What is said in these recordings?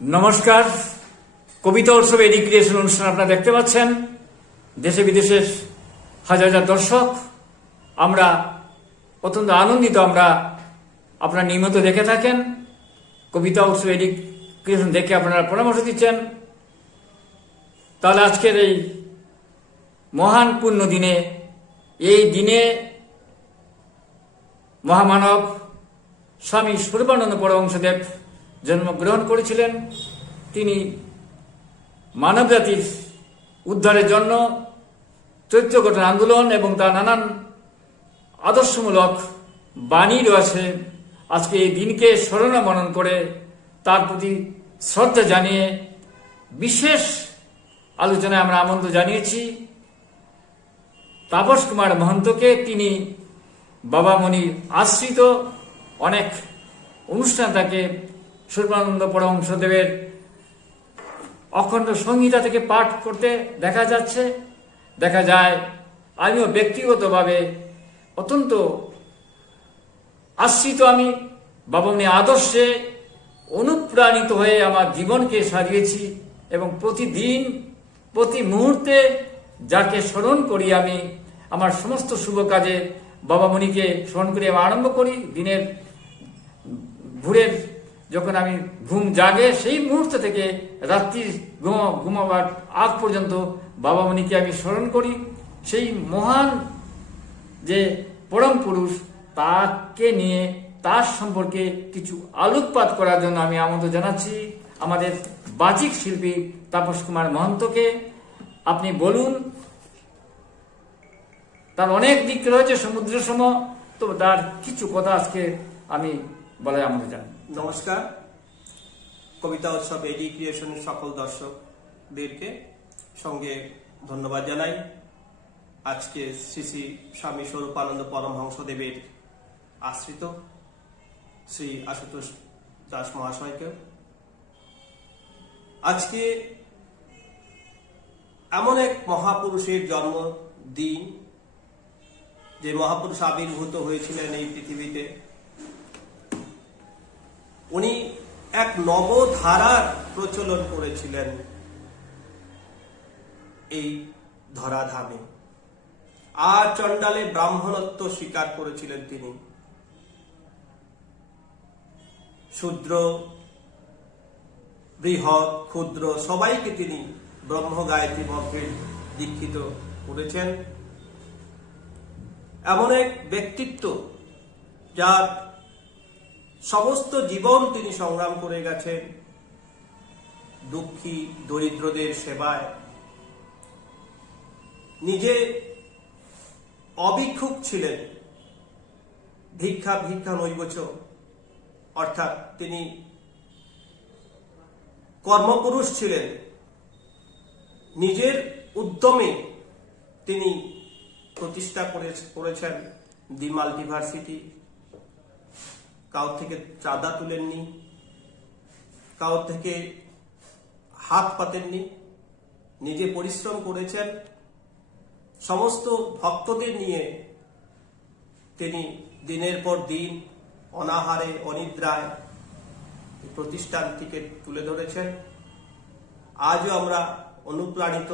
নমস্কার। কবিতা উৎসব এডি ক্রিয়েশন অনুষ্ঠান আপনারা দেখতে পাচ্ছেন। দেশে বিদেশের হাজার হাজার দর্শক, আমরা অত্যন্ত আনন্দিত। আমরা আপনারা নিয়মিত দেখে থাকেন। কবিতা উৎসব এডি ক্রিয়েশন দেখে আপনারা পরামর্শ দিচ্ছেন। তাহলে আজকের এই মহান পূর্ণ দিনে, এই দিনে মহামানব স্বামী স্বরূপানন্দ পরমহংসদেব জন্মগ্রহণ করেছিলেন। তিনি মানব জাতির উদ্ধারের জন্য চরিত্র গঠন আন্দোলন এবং তার নানান আদর্শমূলক বাণী রয়েছে। আজকে এই দিনকে স্মরণ মনন করে তার প্রতি শ্রদ্ধা জানিয়ে বিশেষ আলোচনায় আমরা আমন্ত্রণ জানিয়েছি তাপস কুমার মহন্তকে। তিনি বাবামণির আশ্রিত। অনেক অনুষ্ঠান তাকে স্বরূপানন্দ পরমহংসদেবের অখণ্ড সংহিতা থেকে পাঠ করতে দেখা যায়। আমিও ব্যক্তিগতভাবে অত্যন্ত আশ্রিত। আমি বাবামণির আদর্শে অনুপ্রাণিত হয়ে আমার জীবনকে সাজিয়েছি এবং প্রতিদিন প্রতি মুহূর্তে যাকে স্মরণ করি, আমি আমার সমস্ত শুভ কাজে বাবামণিকে স্মরণ করে আরম্ভ করি। দিনের ভোরের যখন আমি ঘুম জাগে সেই মুহূর্ত থেকে রাত্রি ঘুমাবার আগ পর্যন্ত বাবামণিকে আমি স্মরণ করি। সেই মহান যে পরম পুরুষ, তাকে নিয়ে তার সম্পর্কে কিছু আলোকপাত করার জন্য আমি আমন্ত্রণ জানাচ্ছি আমাদের বাচিক শিল্পী তাপস কুমার মহন্তকে। আপনি বলুন। তার অনেক দিক রয়েছে সমুদ্র সম, তো তার কিছু কথা আজকে আমি বলে আমন্ত্রণ জানাই। নমস্কার। কবিতা উৎসব এডি ক্রিয়েশনের সকল দর্শকদেরকে সঙ্গে ধন্যবাদ জানাই। আজকে শ্রী শ্রী স্বামী স্বরূপানন্দ পরমহংসদেবের আশ্রিত শ্রী আশুতোষ দাস মহাশয়কে আজকে এমন এক মহাপুরুষের জন্মদিন, যে মহাপুরুষ আবির্ভূত হয়েছিলেন এই পৃথিবীতে। উনি এক নবধারার প্রচলন করেছিলেন এই ধরাধামে। আর চণ্ডালে ব্রাহ্মণত্ব স্বীকার করেছিলেন তিনি। শূদ্র, বৃহৎ, ক্ষুদ্র সবাইকে তিনি ব্রহ্ম গায়ত্রী মন্ত্রে দীক্ষিত করেছেন। এমন এক ব্যক্তিত্ব যার সমস্ত জীবন তিনি সংগ্রাম করে গেছেন দুঃখী দরিদ্রদের সেবায়। নিজে অভিক্ষুক ছিলেন, ভিক্ষা নৈবচ, অর্থাৎ তিনি কর্মপুরুষ ছিলেন। নিজের উদ্যমে তিনি প্রতিষ্ঠা করেছেন দি মাল্টিভার্সিটি। কাউ থেকে চাঁদা তুলেননি, কাউ থেকে হাত পাতেননি, নিজে পরিশ্রম করেছেন। সমস্ত ভক্তদের নিয়ে তিনি দিনের পর দিন অনাহারে অনিদ্রায় প্রতিষ্ঠানটিকে তুলে ধরেছেন। আজও আমরা অনুপ্রাণিত।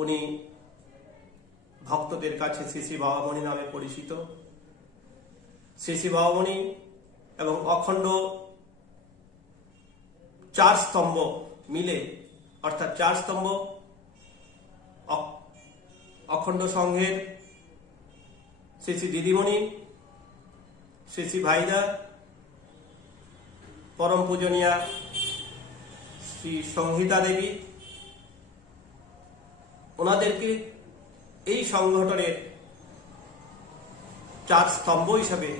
উনি ভক্তদের কাছে শ্রী শ্রী বাবামণি নামে পরিচিত। শ্রী শ্রী বাবামণি এবং অখণ্ড 4 স্তম্ভ মিলে, অর্থাৎ 4 স্তম্ভ অখণ্ড সংঘের শ্রী শ্রী দিদিমণি, শ্রী শ্রী ভাইদা, পরম পূজনীয়া শ্রী সংহিতা দেবী, ওনাদেরকে এই সংগঠনের 4 স্তম্ভ হিসাবে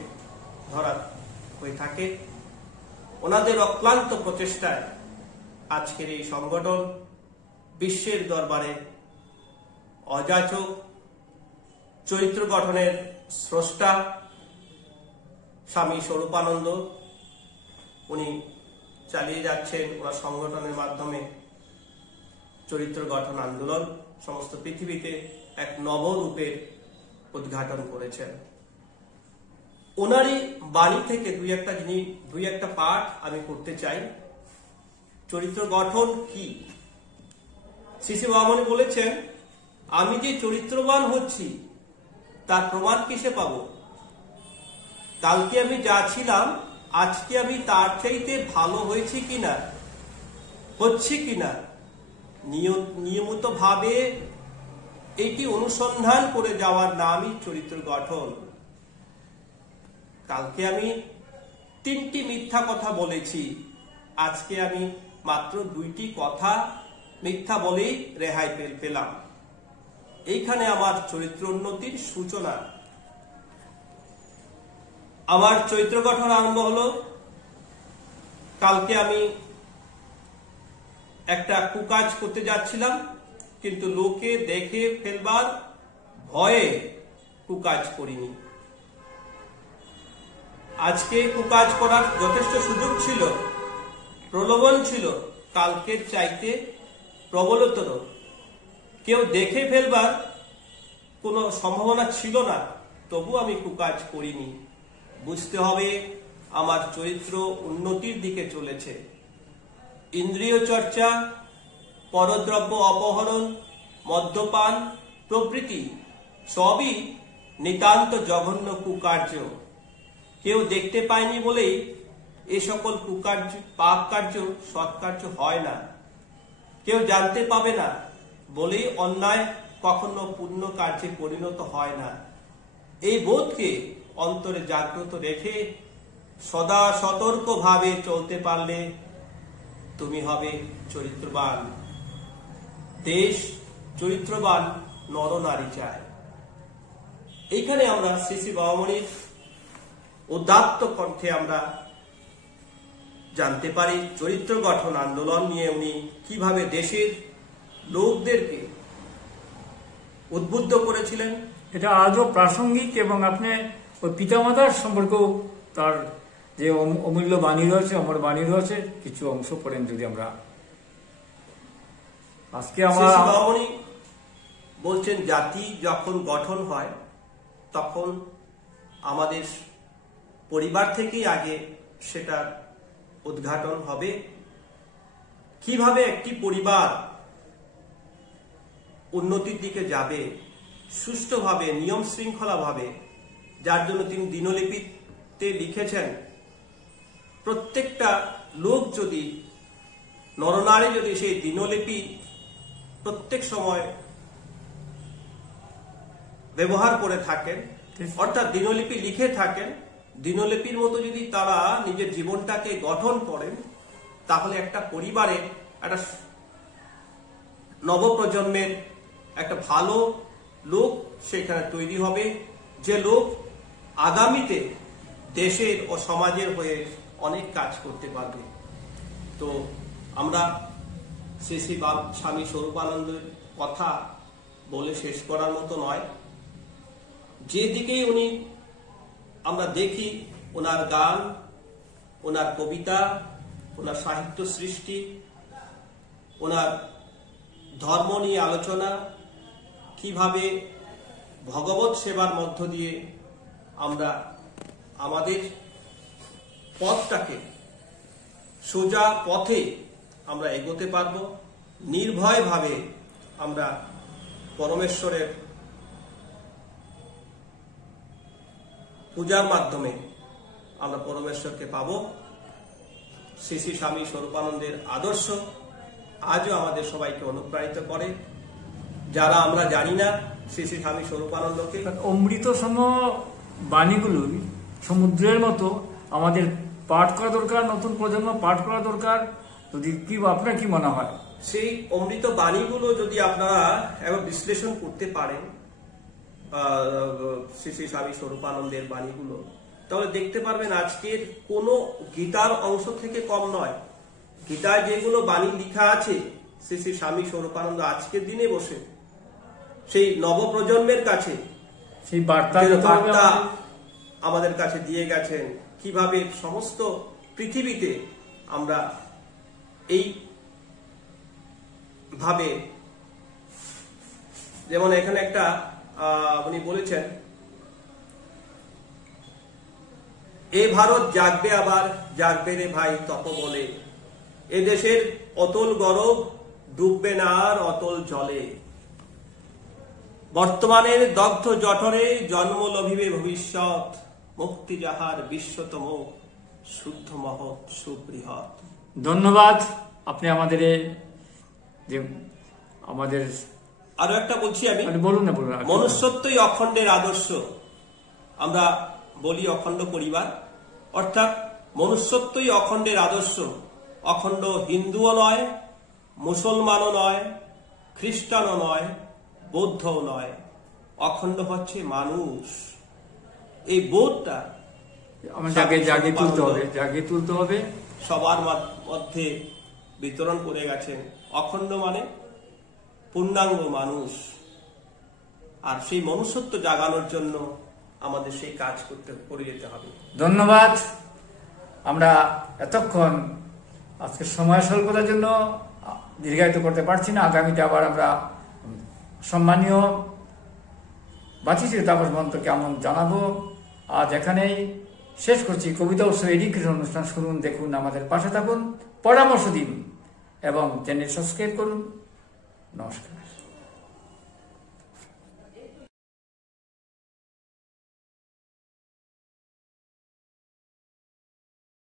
ধরা হয়ে থাকে। ওনাদের অক্লান্ত প্রচেষ্টায় আজকের এই সংগঠন বিশ্বের দরবারে অযাচক চরিত্র গঠনের স্রষ্টা স্বামী স্বরূপানন্দ উনি চালিয়ে যাচ্ছেন ওনার সংগঠনের মাধ্যমে চরিত্র গঠন আন্দোলন। সমস্ত পৃথিবীতে এক নবরূপের উদ্ঘাটন করেছেন। ওনারই বাণী থেকে দুই একটা পাঠ আমি করতে চাই। চরিত্র গঠন কি? শ্রী শ্রী বাবামণি বলেছেন, আমি যে চরিত্রবান হচ্ছি তার প্রমাণ কিসে পাবো? কালকে আমি যা ছিলাম আজকে আমি তার চাইতে ভালো হয়েছি কিনা, হচ্ছে কিনা, নিয়মিত ভাবে এইটি অনুসন্ধান করে যাওয়ার নামই চরিত্র গঠন। কালকে আমি 3টি মিথ্যা কথা বলেছি, আজকে আমি মাত্র 2টি কথা মিথ্যা বলেই রেহাই পেলাম। এইখানে আমার চরিত্র উন্নতির সূচনা। আমার চরিত্র গঠন আরম্ভ হলো, কালকে আমি একটা কুকাজ করতে যাচ্ছিলাম, কিন্তু লোকে দেখে ফেলবার ভয়ে কুকাজ করিনি। আজকে কুকাজ করার যথেষ্ট সুযোগ ছিল, প্রলোভন ছিল, কালকের চাইতে প্রবলতর। কেউ দেখে ফেলবার কোনো সম্ভাবনা ছিল না, তবু আমি কুকাজ করিনি। বুঝতে হবে আমার চরিত্র উন্নতির দিকে চলেছে। ইন্দ্রিয় চর্চা, পরদ্রব্য অপহরণ, মদ্যপান প্রভৃতি সবই নিতান্ত জঘন্য কুকার্য। কেউ দেখতে পায়নি বলেই এ সকল কুকার্য, পাপ কার্য, সৎকার্য হয় না। কেউ জানতে পাবে না বলেই অন্যায় কখনো পুণ্য কার্যে পরিণত হয় না। এই বোধকে অন্তরে জাগ্রত রেখে সদা সতর্ক ভাবে চলতে পারলে তুমি হবে চরিত্রবান। দেশ চরিত্রবান নরনারী চায়। এইখানে আমরা শ্রী শ্রী বাবামণির উদাত্ত কণ্ঠে আমরা জানতে পারি চরিত্র গঠন আন্দোলন নিয়ে উনি কিভাবে দেশের লোকদেরকে উদ্বুদ্ধ করেছিলেন। এটা আজও প্রাসঙ্গিক, এবং আপনি ওই পিতামাতার সম্পর্কেও তার যে অমূল্য বাণী রয়েছে, অমর বাণী রয়েছে, কিছু অংশ পড়েন যদি আমরা। আজকে আমরা বলছেন, জাতি যখন গঠন হয় তখন আমাদের পরিবার থেকেই আগে সেটা উদ্ঘাটন হবে। কিভাবে একটি পরিবার উন্নতির দিকে যাবে সুষ্ঠুভাবে, নিয়ম শৃঙ্খলা ভাবে, যার জন্য তিনি দিনলিপিতে লিখেছেন, প্রত্যেকটা লোক যদি, নরনারী যদি সেই দিনলিপি প্রত্যেক সময় ব্যবহার করে থাকেন, অর্থাৎ দিনলিপি লিখে থাকেন, দিনলিপির মতো যদি তারা নিজের জীবনটাকে গঠন করেন, তাহলে একটা পরিবারে একটা নবপ্রজন্মের একটা ভালো লোক সেখানে তৈরি হবে, যে লোক আগামীতে দেশের ও সমাজের হয়ে অনেক কাজ করতে পারবে। তো আমরা শ্রী শ্রী স্বামী স্বরূপানন্দের কথা বলে শেষ করার মতো নয়। যেদিকেই উনি আমরা দেখি, ওনার গান, ওনার কবিতা, ওনার সাহিত্য সৃষ্টি, ওনার ধর্ম নিয়ে আলোচনা, কিভাবে ভগবত সেবার মধ্য দিয়ে আমরা আমাদের পথটাকে সোজা পথে আমরা এগোতে পারব, নির্ভয়ভাবে আমরা পরমেশ্বরের পূজার মাধ্যমে আমরা পরমেশ্বরকে পাব। শ্রী শ্রী স্বামী স্বরূপানন্দের আদর্শ আজও আমাদের সবাইকে অনুপ্রাণিত করে। যারা আমরা জানি না শ্রী শ্রী স্বামী স্বরূপানন্দকে, অমৃত সম বাণীগুলো সমুদ্রের মতো আমাদের পাঠ করা দরকার, নতুন প্রজন্ম পাঠ করা দরকার। যদি কি আপনার কি মনে হয়, সেই অমৃত বাণীগুলো যদি আপনারা একবার বিশ্লেষণ করতে পারেন, শ্রী শ্রী স্বামী স্বরূপানন্দের বাণীগুলো, তাহলে দেখতে পারবেন আজকের কোনো গীতার অংশ থেকে কম নয়। গীতায় যেগুলো বাণী লেখা আছে, শ্রী শ্রী স্বামী স্বরূপানন্দ আজকের দিনে বসে সেই নবপ্রজন্মের কাছে সেই বার্তা আমাদের কাছে দিয়ে গেছেন, কিভাবে সমস্ত পৃথিবীতে আমরা এই ভাবে, যেমন এখানে একটা উনি বলেছেন, এ ভারত জাগবে আবার, জাগবে রে ভাই তপবলে। এ দেশের অতল গরব ডুববে না আর অতল জলে। বর্তমানের দগ্ধ জঠরে জন্ম লভিবে ভবিষ্যৎ। মুক্তি যাহার বিশ্বতম, শুদ্ধ মহৎ সুবৃহৎ। ধন্যবাদ। আপনি আমাদের যে আমাদের আরো একটা বলছি আমি, বলুন না, বলুন। মনুষ্যত্বই অখণ্ডের আদর্শ। আমরা বলি অখণ্ড পরিবার, অর্থাৎ মনুষ্যত্বই অখণ্ডের আদর্শ। অখণ্ড হিন্দুও নয়, মুসলমানও নয়, খ্রিস্টানও নয়, বৌদ্ধও নয়। অখণ্ড হচ্ছে মানুষ। এই বোধটা জাগিয়ে তুলতে হবে। সবার মধ্যে বিতরণ করে গেছেন। অখণ্ড মানে পূর্ণাঙ্গ মানুষ, আর সেই মনুষ্যত্ব জাগানোর জন্য আমাদের সেই কাজ করে যেতে হবে। ধন্যবাদ। আমরা এতক্ষণ আজকে সময় স্বল্পতার জন্য দীর্ঘায়িত করতে পারছি না। আগামীতে আবার আমরা সম্মানীয় বাচিচির তাপস মন্ত্রকে আমন জানাবো। আজ এখানেই শেষ করছি। কবিতা উৎসব এডুকেশন অনুষ্ঠান শুনুন, দেখুন, আমাদের পাশে থাকুন, পরামর্শ দিন এবং চ্যানেল সাবস্ক্রাইব করুন। নমস্কার।